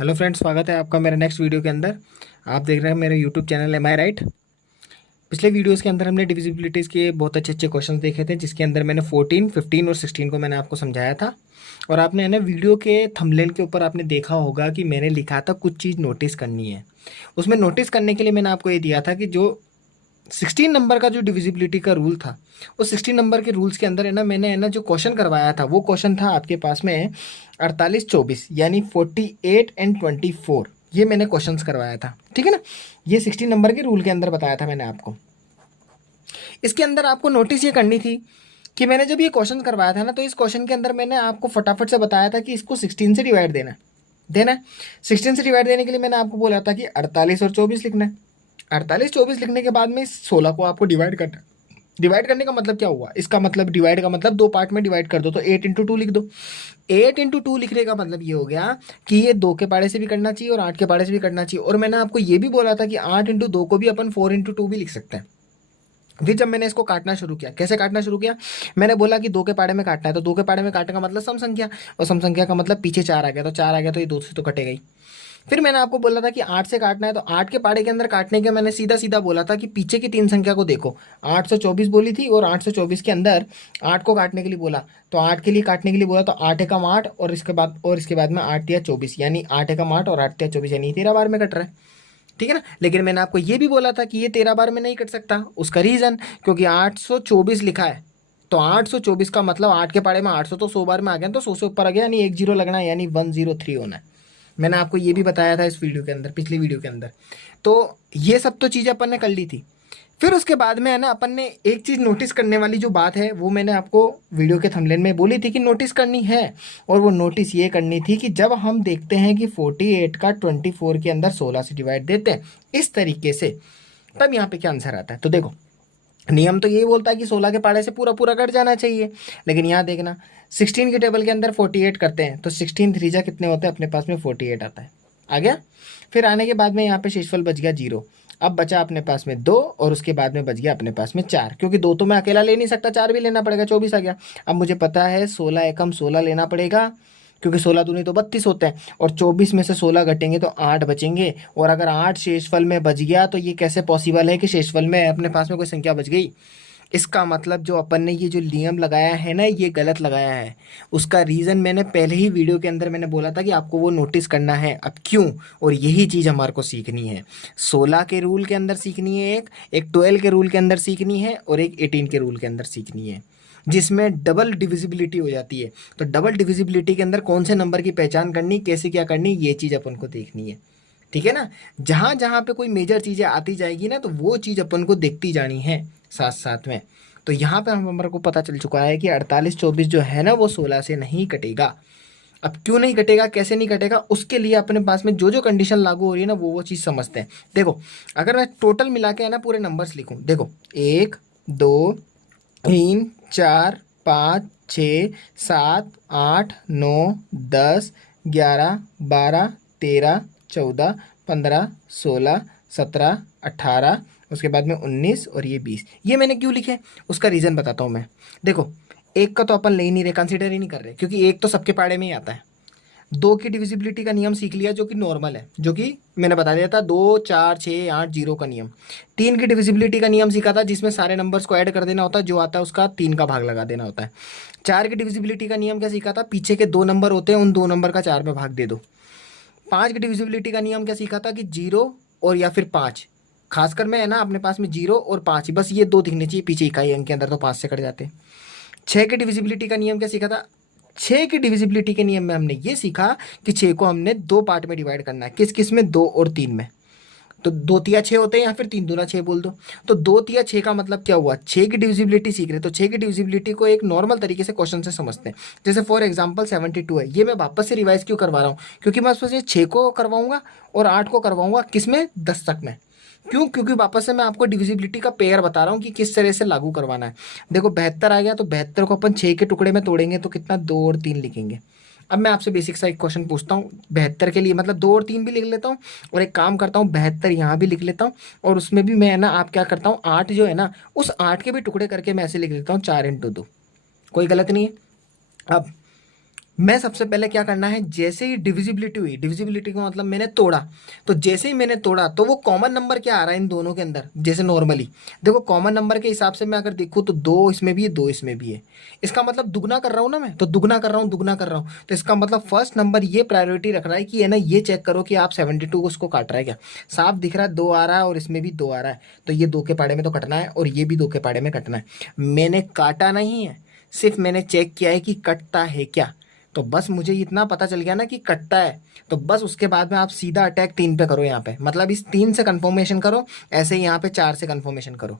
Hello friends, स्वागत है आपका मेरे नेक्स्ट वीडियो के अंदर। आप देख रहे हैं मेरे यूट्यूब चैनल एम आई राइट। पिछले वीडियोस के अंदर हमने डिविजिबिलिटीज़ के बहुत अच्छे अच्छे क्वेश्चंस देखे थे, जिसके अंदर मैंने 14, 15 और 16 को मैंने आपको समझाया था। और आपने है ना वीडियो के थंबनेल के ऊपर आपने देखा होगा कि मैंने लिखा था कुछ चीज़ नोटिस करनी है। उसमें नोटिस करने के लिए मैंने आपको ये दिया था कि जो 16 नंबर का जो डिविजिबिलिटी का रूल था, उस 16 नंबर के रूल्स के अंदर मैंने जो क्वेश्चन करवाया था, वो क्वेश्चन था आपके पास में 48 24, यानी 48 एंड 24। ये मैंने क्वेश्चंस करवाया था, ठीक है ना। ये 16 नंबर के रूल के अंदर बताया था मैंने आपको। इसके अंदर आपको नोटिस ये करनी थी कि मैंने जब ये क्वेश्चन करवाया था ना, तो इस क्वेश्चन के अंदर मैंने आपको फटाफट से बताया था कि इसको 16 से डिवाइड देना है। 16 से डिवाइड देने के लिए मैंने आपको बोला था कि 48 और 24 लिखना है। 48 24 लिखने के बाद में इस 16 को आपको डिवाइड करना है। डिवाइड करने का मतलब क्या हुआ, इसका मतलब डिवाइड का मतलब दो पार्ट में डिवाइड कर दो, तो 8 इंटू 2 लिख दो। 8 इंटू 2 लिखने का मतलब ये हो गया कि ये 2 के पाड़े से भी करना चाहिए और 8 के पाड़े से भी करना चाहिए। और मैंने आपको ये भी बोला था कि 8 इंटू 2 को भी अपन 4 इंटू 2 भी लिख सकते हैं। फिर जब मैंने इसको काटना शुरू किया, कैसे काटना शुरू किया, मैंने बोला कि 2 के पाड़े में काटना है, तो 2 के पाड़े में काटने का मतलब सम संख्या, और सम संख्या का मतलब पीछे 4 आ गया, तो 4 आ गया तो ये 2 से तो कटेगा ही। फिर मैंने आपको बोला था कि 8 से काटना है, तो 8 के पाड़े के अंदर काटने के मैंने सीधा सीधा बोला था कि पीछे की 3 संख्या को देखो। 824 बोली थी और 824 के अंदर 8 को काटने के लिए बोला, तो 8 के लिए काटने के लिए बोला, तो 8 एकम 8 और इसके बाद में 8 या 24, यानी 8 एकम 8 और 8 या 24, यानी 13 बार में कट रहा है, ठीक है ना। लेकिन मैंने आपको ये भी बोला था कि ये 13 बार में नहीं कट सकता। उसका रीज़न, क्योंकि 824 लिखा है, तो 824 का मतलब 8 के पाड़े में 800 तो 100 बार में आ गया, तो 100 से ऊपर आ गया, यानी एक जीरो लगना है, यानी 103 होना है। मैंने आपको ये भी बताया था इस वीडियो के अंदर, पिछली वीडियो के अंदर। तो ये सब तो चीज़ें अपन ने कर ली थी। फिर उसके बाद में है ना, अपन ने एक चीज़ नोटिस करने वाली जो बात है, वो मैंने आपको वीडियो के थंबनेल में बोली थी कि नोटिस करनी है। और वो नोटिस ये करनी थी कि जब हम देखते हैं कि 48 का 24 के अंदर 16 से डिवाइड देते हैं इस तरीके से, तब यहाँ पे क्या आंसर आता है। तो देखो, नियम तो यही बोलता है कि 16 के पाड़े से पूरा पूरा कट जाना चाहिए। लेकिन यहाँ देखना, 16 के टेबल के अंदर 48 करते हैं, तो 16 थ्रीजा कितने होते हैं, अपने पास में 48 आता है, आ गया। फिर आने के बाद में यहाँ पे शेषफल बच गया 0। अब बचा अपने पास में 2, और उसके बाद में बच गया अपने पास में 4, क्योंकि 2 तो मैं अकेला ले नहीं सकता, 4 भी लेना पड़ेगा, 24 आ गया। अब मुझे पता है 16 एकम 16 लेना पड़ेगा, क्योंकि 16 दूनी तो 32 होते हैं, और 24 में से 16 घटेंगे तो 8 बचेंगे। और अगर 8 शेषफल में बच गया, तो ये कैसे पॉसिबल है कि शेषफल में अपने पास में कोई संख्या बच गई। इसका मतलब जो अपन ने ये जो नियम लगाया है ना, ये गलत लगाया है। उसका रीज़न मैंने पहले ही वीडियो के अंदर मैंने बोला था कि आपको वो नोटिस करना है। अब क्यों, और यही चीज़ हमारे को सीखनी है। 16 के रूल के अंदर सीखनी है, एक एक 12 के रूल के अंदर सीखनी है, और एक 18 के रूल के अंदर सीखनी है, जिसमें डबल डिविजिबिलिटी हो जाती है। तो डबल डिविजिबिलिटी के अंदर कौन से नंबर की पहचान करनी, कैसे क्या करनी, ये चीज़ अपन को देखनी है, ठीक है ना। जहाँ जहाँ पे कोई मेजर चीज़ें आती जाएगी ना, तो वो चीज़ अपन को देखती जानी है साथ साथ में। तो यहाँ पे हमारे को पता चल चुका है कि 48 24 जो है ना, वो 16 से नहीं कटेगा। अब क्यों नहीं कटेगा, कैसे नहीं कटेगा, उसके लिए अपने पास में जो जो कंडीशन लागू हो रही है ना, वो चीज़ समझते हैं। देखो, अगर मैं टोटल मिला के है ना पूरे नंबर्स लिखूँ, देखो 1 2 3 4 5 6 7 8 9 10 11 12 13 14 15 16 17 18, उसके बाद में 19 और ये 20, ये मैंने क्यों लिखे, उसका रीज़न बताता हूँ मैं। देखो, एक का तो अपन ले ही नहीं रहे, कंसिडर ही नहीं कर रहे, क्योंकि एक तो सबके पाड़े में ही आता है। 2 की डिविजिबिलिटी का नियम सीख लिया, जो कि नॉर्मल है, जो कि मैंने बता दिया था, 2 4 6 8 0 का नियम। 3 की डिविजिबिलिटी का नियम सीखा था, जिसमें सारे नंबर्स को ऐड कर देना होता है, जो आता है उसका 3 का भाग लगा देना होता है। 4 की डिविजिबिलिटी का नियम क्या सीखा था, पीछे के 2 नंबर होते हैं, उन 2 नंबर का 4 में भाग दे दो। 5 की डिविजिबिलिटी का नियम क्या सीखा था कि 0 और या फिर 5, खासकर मैं है ना अपने पास में 0 और 5, बस ये 2 दिखने चाहिए पीछे इकाई अंक के अंदर, तो 5 से कट जाते हैं। 6 की डिविजिबिलिटी का नियम क्या सीखा था, 6 की डिविजिबिलिटी के नियम में हमने ये सीखा कि 6 को हमने 2 पार्ट में डिवाइड करना है, किस किस में, 2 और 3 में। तो 2 तिया 6 होते हैं, या फिर 3 दूना 6 बोल दो। तो 2 तिया 6 का मतलब क्या हुआ, 6 की डिविजिबिलिटी सीख रहे, तो 6 की डिविजिबिलिटी को एक नॉर्मल तरीके से क्वेश्चन से समझते हैं। जैसे फॉर एग्जांपल 72 है, ये मैं वापस से रिवाइज क्यों करवा रहा हूँ, क्योंकि मैं उसमें से 6 को करवाऊंगा और 8 को करवाऊंगा, किसमें, दस्तक में। क्यों, क्योंकि वापस से मैं आपको डिविजिबिलिटी का पेयर बता रहा हूँ कि किस तरह से लागू करवाना है। देखो 72 आ गया, तो 72 को अपन 6 के टुकड़े में तोड़ेंगे, तो कितना, 2 और 3 लिखेंगे। अब मैं आपसे बेसिक सा एक क्वेश्चन पूछता हूँ 72 के लिए, मतलब 2 और 3 भी लिख लेता हूँ, और एक काम करता हूँ 72 यहाँ भी लिख लेता हूँ, और उसमें भी मैं है ना, आप क्या करता हूँ, 8 जो है ना, उस 8 के भी टुकड़े करके मैं ऐसे लिख लेता हूँ 4 इंटू 2, कोई गलत नहीं है। अब मैं सबसे पहले क्या करना है, जैसे ही डिविजिबिलिटी हुई, डिविजिबिलिटी का मतलब मैंने तोड़ा, तो जैसे ही मैंने तोड़ा तो वो कॉमन नंबर क्या आ रहा है इन दोनों के अंदर, जैसे नॉर्मली देखो कॉमन नंबर के हिसाब से मैं अगर देखूँ तो 2 इसमें भी है, 2 इसमें भी है। इसका मतलब दुगना कर रहा हूँ ना मैं, तो दुगना कर रहा हूँ, दुगना कर रहा हूँ, तो इसका मतलब फर्स्ट नंबर ये प्रायोरिटी रख रहा है कि है ना, ये चेक करो कि आप 72 को उसको काट रहा है क्या। साफ दिख रहा है 2 आ रहा है और इसमें भी 2 आ रहा है, तो ये 2 के पाड़े में तो कटना है और ये भी 2 के पाड़े में कटना है। मैंने काटा नहीं है, सिर्फ मैंने चेक किया है कि कटता है क्या। तो बस मुझे इतना पता चल गया ना कि कटता है, तो बस उसके बाद में आप सीधा अटैक 3 पे करो यहाँ पे, मतलब इस 3 से कन्फर्मेशन करो, ऐसे ही यहाँ पे 4 से कन्फर्मेशन करो।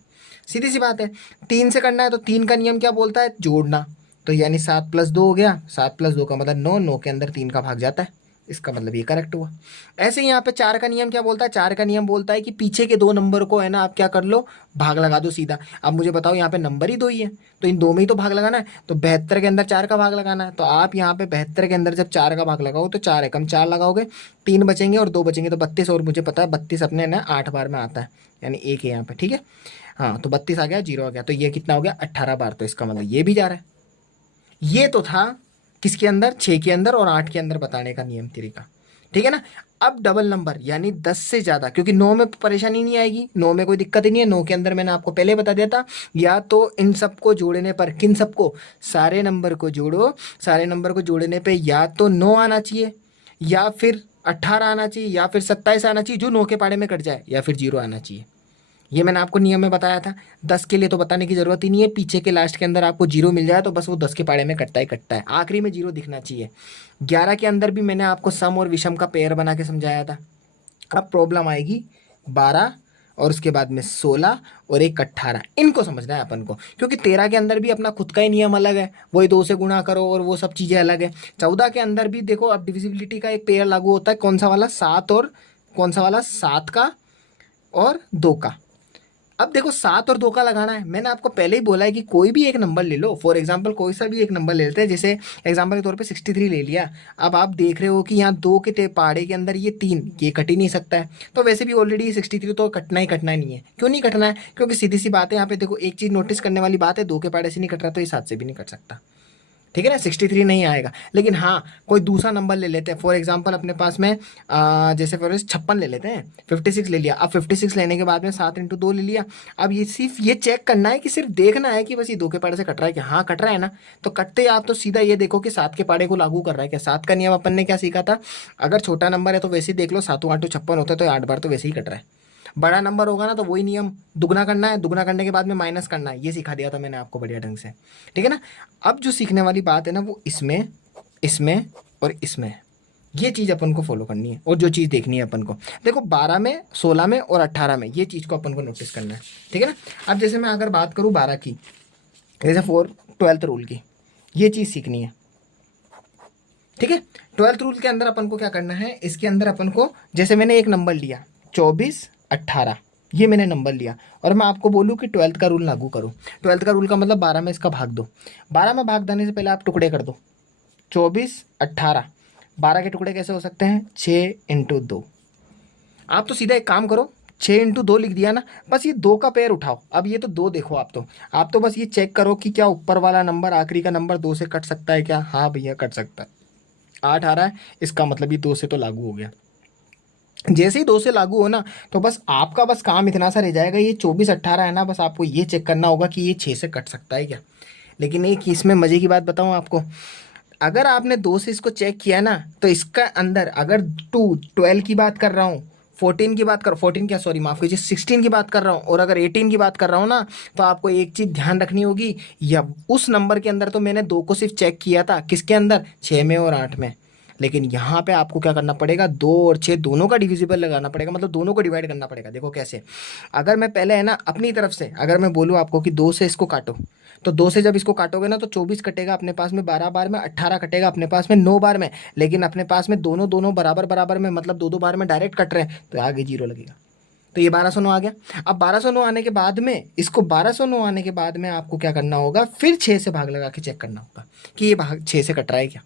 सीधी सी बात है, 3 से करना है तो 3 का नियम क्या बोलता है, जोड़ना। तो यानी 7+2 हो गया, 7+2 का मतलब 9, 9 के अंदर 3 का भाग जाता है, इसका मतलब ये करेक्ट हुआ। ऐसे ही यहाँ पे 4 का नियम क्या बोलता है, 4 का नियम बोलता है कि पीछे के 2 नंबर को है ना आप क्या कर लो, भाग लगा दो सीधा। अब मुझे बताओ यहाँ पे नंबर ही 2 ही है, तो इन 2 में ही तो भाग लगाना है, तो 72 के अंदर 4 का भाग लगाना है। तो आप यहाँ पे 72 के अंदर जब 4 का भाग लगाओ तो 4 एकम 4 लगाओगे, 3 बचेंगे और 2 बचेंगे, तो 32। और मुझे पता है 32 अपने ना 8 बार में आता है, यानी एक है यहाँ पे, ठीक है। हाँ तो 32 आ गया, 0 आ गया, तो ये कितना हो गया 18 बार, तो इसका मतलब ये भी जा रहा है। ये तो था किसके अंदर, 6 के अंदर और 8 के अंदर बताने का नियम तरीका, ठीक है ना। अब डबल नंबर यानी 10 से ज़्यादा, क्योंकि 9 में परेशानी नहीं आएगी, 9 में कोई दिक्कत ही नहीं है, 9 के अंदर मैंने आपको पहले बता दिया था, या तो इन सबको जोड़ने पर, किन सबको, सारे नंबर को जोड़ो, सारे नंबर को जोड़ने पे या तो 9 आना चाहिए, या फिर 18 आना चाहिए, या फिर 27 आना चाहिए जो 9 के पाड़े में कट जाए, या फिर 0 आना चाहिए। ये मैंने आपको नियम में बताया था। 10 के लिए तो बताने की जरूरत ही नहीं है, पीछे के लास्ट के अंदर आपको 0 मिल जाए तो बस वो 10 के पाड़े में कटता ही कटता है, आखिरी में 0 दिखना चाहिए। 11 के अंदर भी मैंने आपको सम और विषम का पेयर बना के समझाया था। अब प्रॉब्लम आएगी 12 और उसके बाद में 16 और एक 18, इनको समझना है अपन को, क्योंकि 13 के अंदर भी अपना खुद का ही नियम अलग है, वही 2 से गुणा करो और वो सब चीज़ें अलग है। 14 के अंदर भी देखो अब डिविजिबिलिटी का एक पेयर लागू होता है, कौन सा वाला, 7 और कौन सा वाला, 7 का और 2 का। अब देखो 7 और 2 का लगाना है, मैंने आपको पहले ही बोला है कि कोई भी एक नंबर ले लो, फॉर एग्जांपल कोई सा भी एक नंबर ले लेते हैं, जैसे एग्जांपल के तौर पे 63 ले लिया। अब आप देख रहे हो कि यहाँ 2 के पाड़े के अंदर ये 3, ये कट ही नहीं सकता है, तो वैसे भी ऑलरेडी 63 तो कटना ही नहीं है। क्यों नहीं कटना है, क्योंकि सीधी सी बात है, यहाँ पे देखो एक चीज़ नोटिस करने वाली बात है, 2 के पाड़े से नहीं कट रहा तो ये 7 से भी नहीं कट सकता, ठीक है ना, 63 नहीं आएगा। लेकिन हाँ कोई दूसरा नंबर ले लेते हैं, फॉर एग्जांपल अपने पास में जैसे फॉर 56 ले लेते हैं, 56 ले लिया। अब 56 लेने के बाद में 7 × 2 ले लिया। अब ये सिर्फ ये चेक करना है कि सिर्फ देखना है कि बस ये 2 के पाड़े से कट रहा है कि हाँ कट रहा है ना, तो कटते ही आप तो सीधा ये देखो कि 7 के पाड़े को लागू कर रहा है क्या। 7 का नियम अपन ने क्या सीखा था, अगर छोटा नंबर है तो वैसे ही देख लो, 7 8 56 होता है तो 8 बार तो वैसे ही कट रहा है। बड़ा नंबर होगा ना तो वही नियम, दुगना करना है, दुगना करने के बाद में माइनस करना है, ये सिखा दिया था मैंने आपको बढ़िया ढंग से, ठीक है ना। अब जो सीखने वाली बात है ना वो इसमें, इसमें और इसमें है। ये चीज़ अपन को फॉलो करनी है, और जो चीज़ देखनी है अपन को, देखो 12 में, 16 में और 18 में, ये चीज़ को अपन को नोटिस करना है, ठीक है ना। अब जैसे मैं अगर बात करूँ 12 की, जैसे 12th रूल की, ये चीज़ सीखनी है, ठीक है। 12th रूल के अंदर अपन को क्या करना है, इसके अंदर अपन को, जैसे मैंने एक नंबर लिया 24 18, ये मैंने नंबर लिया, और मैं आपको बोलूँ कि 12th का रूल लागू करो। 12th का रूल का मतलब 12 में इसका भाग दो। 12 में भाग देने से पहले आप टुकड़े कर दो, 24 18, 12 के टुकड़े कैसे हो सकते हैं, 6 × 2। आप तो सीधा एक काम करो, 6 × 2 लिख दिया ना, बस ये 2 का पेयर उठाओ। अब ये तो 2 देखो, आप तो बस ये चेक करो कि क्या ऊपर वाला नंबर, आखिरी का नंबर 2 से कट सकता है क्या। हाँ भैया कट सकता है, 8 आ रहा है, इसका मतलब ये 2 से तो लागू हो गया। जैसे ही 2 से लागू हो ना, तो बस आपका बस काम इतना सा रह जाएगा, ये 24 18 है ना, बस आपको ये चेक करना होगा कि ये 6 से कट सकता है क्या। लेकिन एक इसमें मज़े की बात बताऊँ आपको, अगर आपने 2 से इसको चेक किया ना, तो इसका अंदर अगर 12 की बात कर रहा हूँ, 14 की बात कर, 14 क्या, सॉरी माफ़ कीजिए, 16 की बात कर रहा हूँ, और अगर 18 की बात कर रहा हूँ ना, तो आपको एक चीज़ ध्यान रखनी होगी, या उस नंबर के अंदर तो मैंने 2 को सिर्फ चेक किया था, किसके अंदर, 6 में और 8 में। लेकिन यहाँ पे आपको क्या करना पड़ेगा, 2 और 6 दोनों का डिविजिबल लगाना पड़ेगा, मतलब दोनों को डिवाइड करना पड़ेगा। देखो कैसे, अगर मैं पहले है ना अपनी तरफ से अगर मैं बोलूँ आपको कि 2 से इसको काटो, तो 2 से जब इसको काटोगे ना तो 24 कटेगा अपने पास में 12 बार में, 18 कटेगा अपने पास में 9 बार में, लेकिन अपने पास में दोनों दोनों बराबर बराबर में, मतलब 2 2 बार में डायरेक्ट कट रहे हैं, तो आगे 0 लगेगा। तो ये 1209 आ गया। अब 1209 आने के बाद में, इसको 1209 आने के बाद में आपको क्या करना होगा, फिर 6 से भाग लगा के चेक करना होगा कि ये भाग 6 से कट रहा है क्या,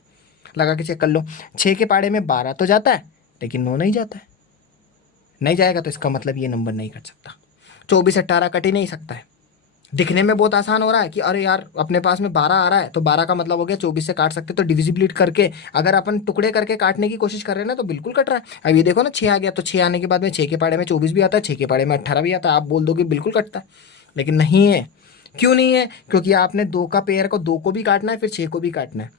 लगा के चेक कर लो। 6 के पाड़े में 12 तो जाता है, लेकिन 9 नहीं जाता है, नहीं जाएगा तो इसका मतलब ये नंबर नहीं कट सकता। 24 18 कट ही नहीं सकता है, दिखने में बहुत आसान हो रहा है कि अरे यार अपने पास में 12 आ रहा है तो 12 का मतलब हो गया 24 से काट सकते, तो डिविजिबिलिटी करके अगर अपन टुकड़े करके काटने की कोशिश कर रहे हैं ना तो बिल्कुल कट रहा है। अब ये देखो ना 6 आ गया, तो 6 आने के बाद में 6 के पाड़े में 24 भी आता है, 6 के पाड़े में 18 भी आता है, आप बोल दो कि बिल्कुल कटता है, लेकिन नहीं है। क्यों नहीं है? क्योंकि आपने 2 का पेयर को 2 को भी काटना है, फिर 6 को भी काटना है।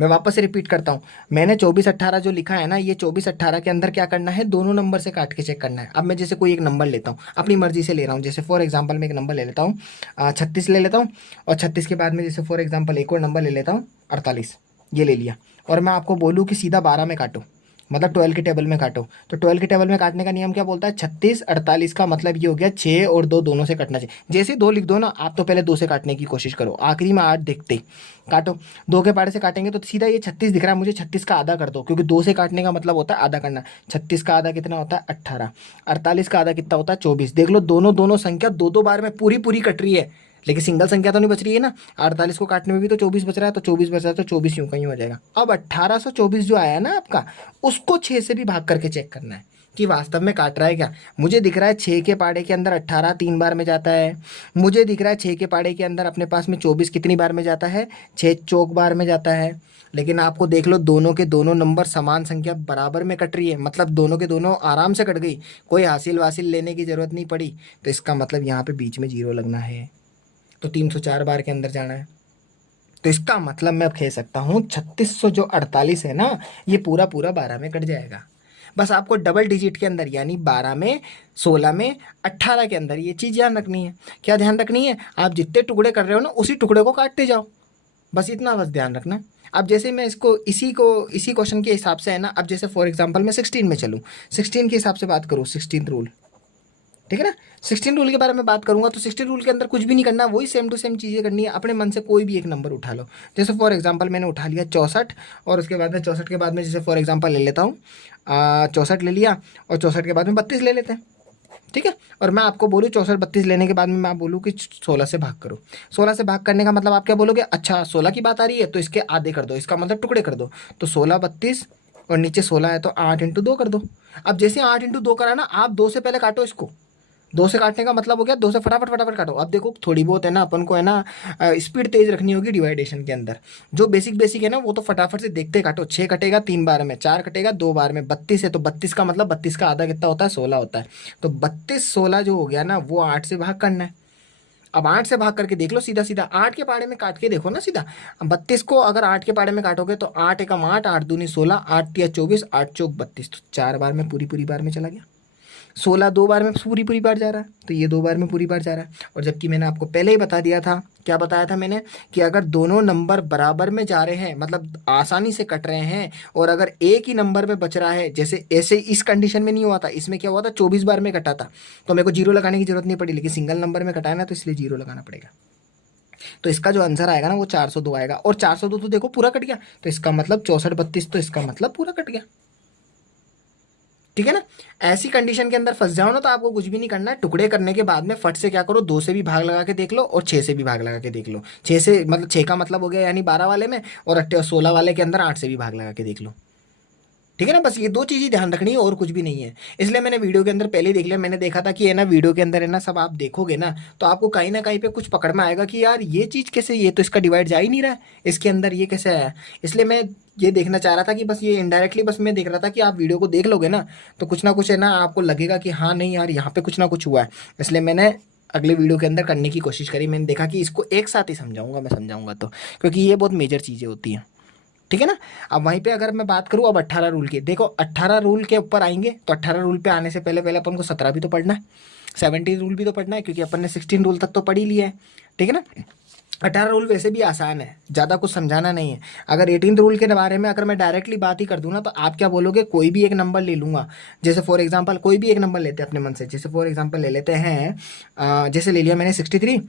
मैं वापस से रिपीट करता हूँ, मैंने 24 18 जो लिखा है ना, ये 24 18 के अंदर क्या करना है, दोनों नंबर से काट के चेक करना है। अब मैं जैसे कोई एक नंबर लेता हूँ, अपनी मर्जी से ले रहा हूँ, जैसे फॉर एग्जाम्पल मैं एक नंबर ले लेता हूँ 36 ले लेता हूँ, और 36 के बाद में जैसे फॉर एग्जाम्पल एक और नंबर ले लेता हूँ 48, ये ले लिया, और मैं आपको बोलूँ कि सीधा 12 में काटो, मतलब 12 के टेबल में काटो, तो 12 के टेबल में काटने का नियम क्या बोलता है, 36 48 का मतलब ये हो गया 6 और 2 दोनों से कटना चाहिए। जैसे 2 लिख दो ना आप, तो पहले 2 से काटने की कोशिश करो, आखिरी में 8 देखते काटो। 2 के पाड़े से काटेंगे तो सीधा ये 36 दिख रहा है मुझे, 36 का आधा कर दो, क्योंकि 2 से काटने का मतलब होता है आधा करना। 36 का आधा कितना होता है 18, 48 का आधा कितना होता है 24। देख लो दोनों दोनों संख्या 2 2 बार में पूरी पूरी कट रही है, लेकिन सिंगल संख्या तो नहीं बच रही है ना। 48 को काटने में भी तो 24 बच रहा है, तो 24 बच रहा है तो 24 यूं कहीं हो जाएगा। अब 1824 जो आया ना आपका, उसको 6 से भी भाग करके चेक करना है कि वास्तव में काट रहा है क्या। मुझे दिख रहा है 6 के पाड़े के अंदर 18 3 बार में जाता है, मुझे दिख रहा है 6 के पाड़े के अंदर अपने पास में 24 कितनी बार में जाता है, 6 चौक बार में जाता है। लेकिन आपको देख लो दोनों के दोनों नंबर समान संख्या बराबर में कट रही है, मतलब दोनों के दोनों आराम से कट गई, कोई हासिल वासिल लेने की जरूरत नहीं पड़ी। तो इसका मतलब यहाँ पे बीच में जीरो लगना है, तो 304 बार के अंदर जाना है। तो इसका मतलब मैं अब कह सकता हूँ 3600 जो 48 है ना, ये पूरा पूरा 12 में कट जाएगा। बस आपको डबल डिजिट के अंदर यानी 12 में, 16 में, 18 के अंदर ये चीज़ ध्यान रखनी है। क्या ध्यान रखनी है? आप जितने टुकड़े कर रहे हो ना उसी टुकड़े को काटते जाओ, बस इतना बस ध्यान रखना। अब जैसे मैं इसको इसी क्वेश्चन के हिसाब से है ना, अब जैसे फॉर एग्जांपल मैं 16 में चलूँ, 16 के हिसाब से बात करूँ, 16th रूल, ठीक है ना। 16 रूल के बारे में बात करूंगा तो 16 रूल के अंदर कुछ भी नहीं करना, वही सेम टू सेम चीज़ें करनी है। अपने मन से कोई भी एक नंबर उठा लो, जैसे फॉर एग्जांपल मैंने उठा लिया 64, और उसके बाद में 64 के बाद में जैसे फॉर एग्जांपल ले लेता हूँ 64 ले लिया, और 64 के बाद में 32 ले लेते हैं, ठीक है। और मैं आपको बोलूँ 64 32 लेने के बाद में मैं बोलूँ कि 16 से भाग करो। 16 से भाग करने का मतलब आप क्या बोलोगे, अच्छा 16 की बात आ रही है तो इसके आधे कर दो, इसका मतलब टुकड़े कर दो। तो 16 32 और नीचे 16 है तो 8 इंटू 2 कर दो। अब जैसे 8 इंटू 2 करा ना, आप 2 से पहले काटो इसको, 2 से काटने का मतलब हो गया 2 से फटाफट फटाफट काटो। अब देखो थोड़ी बहुत है ना अपन को है ना स्पीड तेज रखनी होगी डिवाइडेशन के अंदर, जो बेसिक बेसिक है ना वो तो फटाफट से देखते काटो। 6 कटेगा 3 बार में, 4 कटेगा 2 बार में, 32 है तो 32 का मतलब 32 का आधा कितना होता है 16 होता है। तो 32 16 जो हो गया ना वो 8 से भाग करना है। अब 8 से भाग करके देख लो सीधा सीधा 8 के पाड़े में काट के देखो ना सीधा। 32 को अगर 8 के पाड़े में काटोगे तो 8 एकम 8, 8 दूनी 16, 8 तिया 24, 8 चौक 32, तो 4 बार में पूरी पूरी बार में चला गया। 16 2 बार में पूरी पूरी बार जा रहा है, तो ये 2 बार में पूरी बार जा रहा है। और जबकि मैंने आपको पहले ही बता दिया था, क्या बताया था मैंने, कि अगर दोनों नंबर बराबर में जा रहे हैं मतलब आसानी से कट रहे हैं, और अगर एक ही नंबर में बच रहा है, जैसे ऐसे इस कंडीशन में नहीं हुआ था, इसमें क्या हुआ था 24 बार में कटा था तो मेरे को जीरो लगाने की जरूरत नहीं पड़ी, लेकिन सिंगल नंबर में कटाना तो इसलिए जीरो लगाना पड़ेगा। तो इसका जो आंसर आएगा ना वो 402 आएगा, और 402 तो देखो पूरा कट गया, तो इसका मतलब 64 32, तो इसका मतलब पूरा कट गया, ठीक है ना। ऐसी कंडीशन के अंदर फंस जाओ ना तो आपको कुछ भी नहीं करना है, टुकड़े करने के बाद में फट से क्या करो, 2 से भी भाग लगा के देख लो और 6 से भी भाग लगा के देख लो। 6 से मतलब 6 का मतलब हो गया यानी 12 वाले में, और 16 वाले के अंदर 8 से भी भाग लगा के देख लो, ठीक है ना। बस ये 2 चीज़ें ध्यान रखनी है और कुछ भी नहीं है। इसलिए मैंने वीडियो के अंदर पहले ही देख लिया, मैंने देखा था कि है ना वीडियो के अंदर है ना सब आप देखोगे ना तो आपको कहीं ना कहीं पे कुछ पकड़ में आएगा कि यार ये चीज़ कैसे, ये तो इसका डिवाइड जा ही नहीं रहा है इसके अंदर, ये कैसे आया। इसलिए मैं ये देखना चाह रहा था कि बस ये इनडायरेक्टली बस मैं देख रहा था कि आप वीडियो को देख लोगे ना कुछ है ना आपको लगेगा कि हाँ नहीं यार यहाँ पे कुछ ना कुछ हुआ है। इसलिए मैंने अगले वीडियो के अंदर करने की कोशिश करी, मैंने देखा कि इसको एक साथ ही समझाऊंगा मैं, समझाऊंगा तो, क्योंकि ये बहुत मेजर चीज़ें होती हैं, ठीक है ना। अब वहीं पे अगर मैं बात करूँ अब 18 रूल की, देखो 18 रूल के ऊपर आएंगे तो 18 रूल पे आने से पहले पहले अपन को 17 भी तो पढ़ना है, 17 रूल भी तो पढ़ना है, क्योंकि अपन ने 16 रूल तक तो पढ़ ही लिया है, ठीक है ना। 18 रूल वैसे भी आसान है, ज़्यादा कुछ समझाना नहीं है। अगर 18 रूल के बारे में अगर मैं डायरेक्टली बात ही कर दूँ ना तो आप क्या बोलोगे, कोई भी एक नंबर ले लूँगा, जैसे फॉर एग्जांपल कोई भी एक नंबर लेते हैं अपने मन से, जैसे फॉर एग्जांपल ले लेते हैं जैसे ले लिया मैंने 63,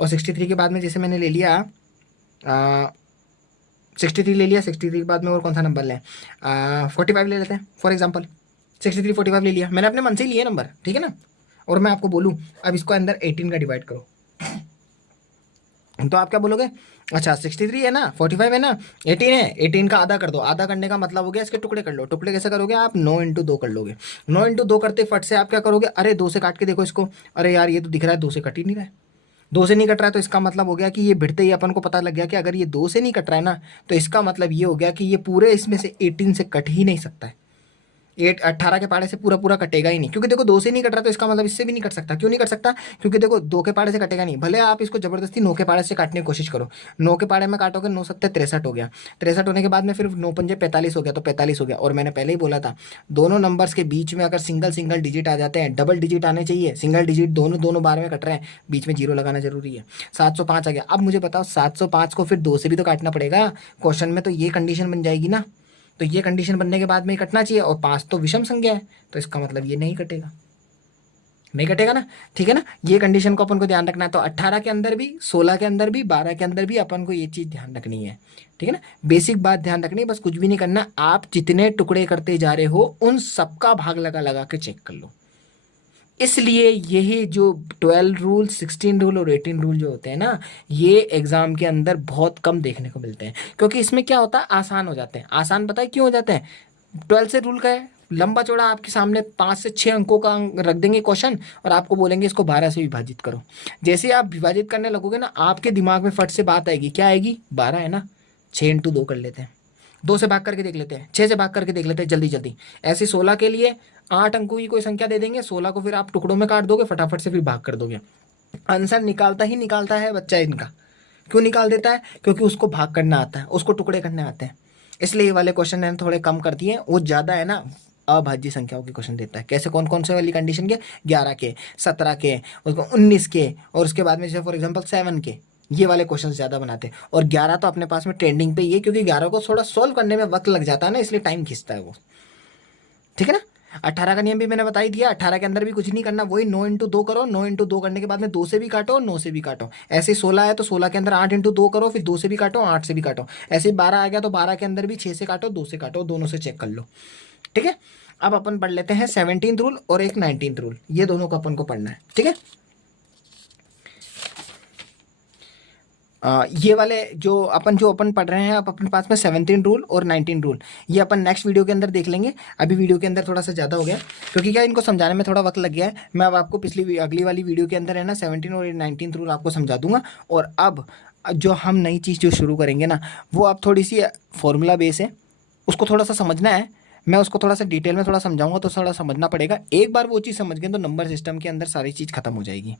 और 63 के बाद में जैसे मैंने ले लिया 63 ले लिया, 63 के बाद में और कौन सा नंबर लें, 45 ले लेते हैं फॉर एग्जांपल। 63 45 ले लिया मैंने अपने मन से ही लिए नंबर, ठीक है ना। और मैं आपको बोलूँ अब इसको अंदर 18 का डिवाइड करो, तो आप क्या बोलोगे, अच्छा 63 है ना, 45 है ना, 18 है, 18 का आधा कर दो। आधा करने का मतलब हो गया इसके टुकड़े कर लो। टुकड़े कैसे करोगे आप, 9 इंटू 2 कर लोगे। 9 इंटू 2 करते फट से आप क्या करोगे, अरे 2 से काट के देखो इसको, अरे यार ये तो दिख रहा है 2 से कट ही नहीं रहा है, 2 से नहीं कट रहा है तो इसका मतलब हो गया कि ये भिड़ते ही अपन को पता लग गया कि अगर ये 2 से नहीं कट रहा है ना, तो इसका मतलब ये हो गया कि ये पूरे इसमें से 18 से कट ही नहीं सकता है। 18 के पाड़े से पूरा पूरा कटेगा ही नहीं, क्योंकि देखो 2 से नहीं कट रहा तो इसका मतलब इससे भी नहीं कट सकता। क्यों नहीं कट सकता? क्योंकि देखो 2 के पाड़े से कटेगा नहीं, भले आप इसको जबरदस्ती 9 के पाड़े से काटने की कोशिश करो। 9 के पाड़े में काटोगे, 9 सत्ते 63 हो गया। 63 होने के बाद में फिर 9 पंजे 45 हो गया, तो 45 हो गया। और मैंने पहले ही बोला था, दोनों नंबर्स के बीच में अगर सिंगल सिंगल डिजिट आ जाते हैं, डबल डिजिट आने चाहिए, सिंगल डिजिट दोनों दोनों बार में कट रहे हैं, बीच में जीरो लगाना जरूरी है। 705 आ गया। अब मुझे बताओ 705 को फिर 2 से भी तो काटना पड़ेगा क्वेश्चन में, तो ये कंडीशन बन जाएगी ना। तो ये कंडीशन बनने के बाद में ही कटना चाहिए, और 5 तो विषम संख्या है, तो इसका मतलब ये नहीं कटेगा, नहीं कटेगा ना। ठीक है ना, ये कंडीशन को अपन को ध्यान रखना है। तो 18 के अंदर भी, 16 के अंदर भी, 12 के अंदर भी अपन को ये चीज़ ध्यान रखनी है। ठीक है ना, बेसिक बात ध्यान रखनी है, बस कुछ भी नहीं करना। आप जितने टुकड़े करते जा रहे हो उन सबका भाग लगा लगा के चेक कर लो। इसलिए यही जो 12 रूल, 16 रूल और 18 रूल जो होते हैं ना, ये एग्जाम के अंदर बहुत कम देखने को मिलते हैं, क्योंकि इसमें क्या होता है, आसान हो जाते हैं। आसान पता है क्यों हो जाते हैं? 12 से रूल का है, लंबा चौड़ा आपके सामने 5 से 6 अंकों का रख देंगे क्वेश्चन, और आपको बोलेंगे इसको 12 से विभाजित करो। जैसे ही आप विभाजित करने लगोगे ना, आपके दिमाग में फट से बात आएगी, क्या आएगी? 12 है ना, 6 इंटू 2 कर लेते हैं, 2 से भाग करके देख लेते हैं, 6 से भाग करके देख लेते हैं जल्दी जल्दी। ऐसे 16 के लिए 8 अंकों की कोई संख्या दे देंगे, 16 को फिर आप टुकड़ों में काट दोगे, फटाफट से फिर भाग कर दोगे। आंसर निकालता ही निकालता है बच्चा इनका। क्यों निकाल देता है? क्योंकि उसको भाग करना आता है, उसको टुकड़े करने आते हैं। इसलिए ये वाले क्वेश्चन है थोड़े कम कर दिए, वो ज़्यादा है ना अभाज्य संख्याओं के क्वेश्चन देता है। कैसे, कौन कौन से वाली कंडीशन के? 11 के, 17 के, उसको 19 के, और उसके बाद में जैसे फॉर एग्जांपल 7 के, ये वाले क्वेश्चन ज़्यादा बनाते हैं। और 11 तो अपने पास में ट्रेंडिंग पे ही है, क्योंकि 11 को थोड़ा सॉल्व करने में वक्त लग जाता है ना, इसलिए टाइम खींचता है वो। ठीक है ना। 18 का नियम भी मैंने बता ही दिया। 18 के अंदर भी कुछ नहीं करना, वही 9 इंटू 2 करो, 9 इंटू 2 करने के बाद में 2 से भी काटो, 9 से भी काटो। ऐसे 16 है तो 16 के अंदर 8 इंटू 2 करो, फिर 2 से भी काटो, 8 से भी काटो। ऐसे 12 आ गया तो 12 के अंदर भी 6 से काटो, 2 से काटो, दोनों से चेक कर लो। ठीक है, अब अपन पढ़ लेते हैं 17th रूल और एक 19th रूल, ये दोनों को अपन को पढ़ना है। ठीक है, ये वाले जो अपन पढ़ रहे हैं, अब अपने पास में 17 रूल और 19 रूल, ये अपन नेक्स्ट वीडियो के अंदर देख लेंगे। अभी वीडियो के अंदर थोड़ा सा ज़्यादा हो गया, क्योंकि क्या इनको समझाने में थोड़ा वक्त लग गया है। मैं अब आपको अगली वाली वीडियो के अंदर है ना 17 और 19 रूल आपको समझा दूंगा। और अब जो हम नई चीज़ जो शुरू करेंगे ना, वो अब थोड़ी सी फॉर्मूला बेस है, उसको थोड़ा सा समझना है। मैं उसको थोड़ा सा डिटेल में थोड़ा समझाऊंगा, तो थोड़ा समझना पड़ेगा। एक बार वो चीज़ समझ गए तो नंबर सिस्टम के अंदर सारी चीज़ खत्म हो जाएगी।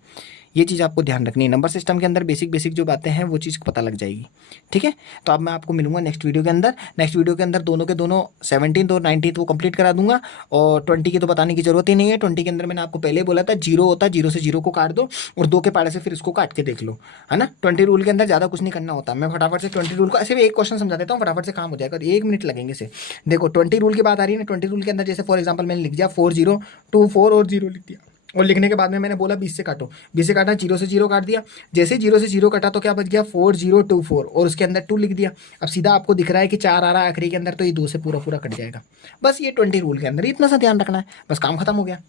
ये चीज़ आपको ध्यान रखनी है, नंबर सिस्टम के अंदर बेसिक बेसिक जो बातें हैं वो चीज़ पता लग जाएगी। ठीक है, तो अब मैं आपको मिलूंगा नेक्स्ट वीडियो के अंदर। नेक्स्ट वीडियो के अंदर दोनों के दोनों 17 और 19 वो कंप्लीट करा दूंगा। और 20 की तो बताने की जरूरत ही नहीं है। 20 के अंदर मैंने आपको पहले बोला था, 0 होता है, 0 से 0 को काट दो, और 2 के पाड़े से फिर इसको काट के देख लो, है ना। 20 रूल के अंदर ज़्यादा कुछ नहीं करना होता। मैं फटाफट से 20 रूल को ऐसे भी एक क्वेश्चन समझा देता हूँ, फटाफट से काम हो जाएगा, 1 मिनट लगेंगे से। देखो 20 रूल की बात आ रही है ना, 20 रूल के अंदर जैसे फॉर एग्जाम्पल मैंने लिख दिया 4024 और 0 लिख दिया, और लिखने के बाद में मैंने बोला 20 से काटो, 20 से काटा, 0 से 0 काट दिया। जैसे 0 से 0 काटा तो क्या बच गया 4024, और उसके अंदर 2 लिख दिया। अब सीधा आपको दिख रहा है कि 4 आ रहा है आखिरी के अंदर, तो ये 2 से पूरा पूरा कट जाएगा। बस ये 20 रूल के अंदर इतना सा ध्यान रखना है, बस काम खत्म हो गया।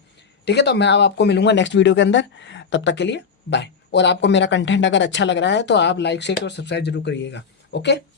ठीक है, तो मैं अब आपको मिलूंगा नेक्स्ट वीडियो के अंदर, तब तक के लिए बाय। और आपको मेरा कंटेंट अगर अच्छा लग रहा है तो आप लाइक शेयर और सब्सक्राइब जरूर करिएगा। ओके।